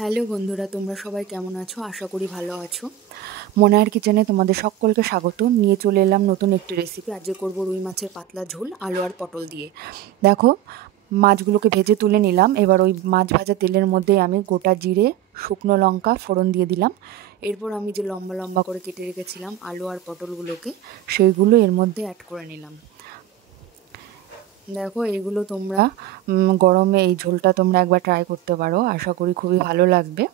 Hello বন্ধুরা, তোমরা সবাই কেমন আছো? আশা করি ভালো আছো। মনার কিচেনে তোমাদের সকলকে স্বাগত। নিয়ে চলে এলাম নতুন একটি রেসিপি। আজকে করবো রুই মাছের পাতলা ঝোল আলু আর পটল দিয়ে। দেখো, মাছগুলোকে ভেজে তুলে নিলাম। এবার ওই মাছ ভাজা তেলের মধ্যে আমি গোটা জিরে, শুকনো লঙ্কা ফোড়ন দিয়ে দিলাম। এরপর আমি যে লম্বা লম্বা করে কেটে রেখেছিলাম আলু আর পটলগুলোকে, সেইগুলো এর মধ্যে অ্যাড করে নিলাম। দেখো, এইগুলো তোমরা গরমে এই ঝোলটা তোমরা একবার ট্রাই করতে পারো, আশা করি খুবই ভালো লাগবে।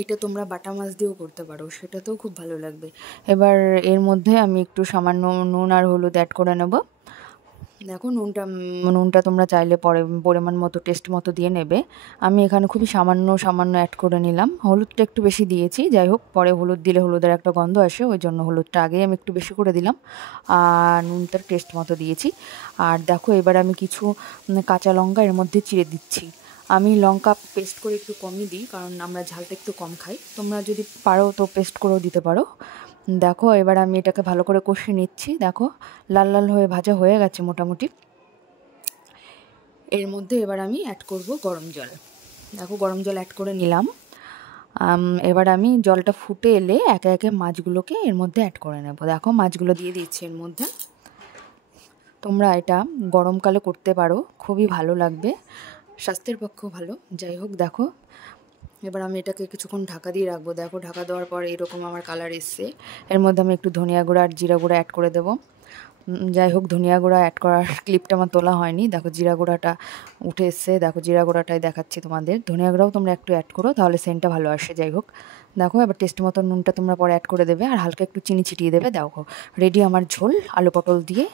এটা তোমরা বাটা মাছ দিয়েও করতে পারো, সেটাতেও খুব ভালো লাগবে। এবার এর মধ্যে আমি একটু সামান্য নুন আর হলুদ অ্যাড করে নেব। দেখো, নুনটা তোমরা চাইলে পরিমাণ মতো টেস্ট মতো দিয়ে নেবে। আমি এখানে খুবই সামান্য সামান্য অ্যাড করে নিলাম। হলুদটা একটু বেশি দিয়েছি, যাই হোক, পরে হলুদ দিলে হলুদের একটা গন্ধ আসে, ওই জন্য হলুদটা আগেই আমি একটু বেশি করে দিলাম। আর নুনটার টেস্ট মতো দিয়েছি। আর দেখো, এবার আমি কিছু কাঁচা লঙ্কা এর মধ্যে চিড়ে দিচ্ছি। আমি লঙ্কা পেস্ট করে একটু কমই দিই, কারণ আমরা ঝালটা একটু কম খাই। তোমরা যদি পারো তো পেস্ট করেও দিতে পারো। দেখো, এবার আমি এটাকে ভালো করে কষিয়ে নিচ্ছি। দেখো, লাল লাল হয়ে ভাজা হয়ে গেছে মোটামুটি। এর মধ্যে এবার আমি অ্যাড করব গরম জল। দেখো, গরম জল অ্যাড করে নিলাম। এবার আমি জলটা ফুটে এলে একে একে মাছগুলোকে এর মধ্যে অ্যাড করে নেব। দেখো, মাছগুলো দিয়ে দিচ্ছি এর মধ্যে। তোমরা এটা গরমকালে করতে পারো, খুবই ভালো লাগবে, স্বাস্থ্যের পক্ষেও ভালো। যাই হোক, দেখো, এবার আমি এটাকে কিছুক্ষণ ঢাকা দিয়ে রাখবো। দেখো, ঢাকা দেওয়ার পর এরকম আমার কালার এসছে। এর মধ্যে আমি একটু ধনিয়া গুঁড়া আর জিরা গুঁড়া অ্যাড করে দেবো। যাই হোক, ধনিয়া গুঁড়া অ্যাড করার ক্লিপটা আমার তোলা হয়নি। দেখো, জিরা গুঁড়াটা উঠে এসছে। দেখো, জিরা গুঁড়াটাই দেখাচ্ছি তোমাদের। ধনিয়া গুঁড়াও তোমরা একটু অ্যাড করো, তাহলে সেন্টটা ভালো আসে। যাই হোক, দেখো, এবার টেস্ট মতো নুনটা তোমরা পরে অ্যাড করে দেবে আর হালকা একটু চিনি ছিটিয়ে দেবে। দেখো, রেডি আমার ঝোল আলু পটল দিয়ে।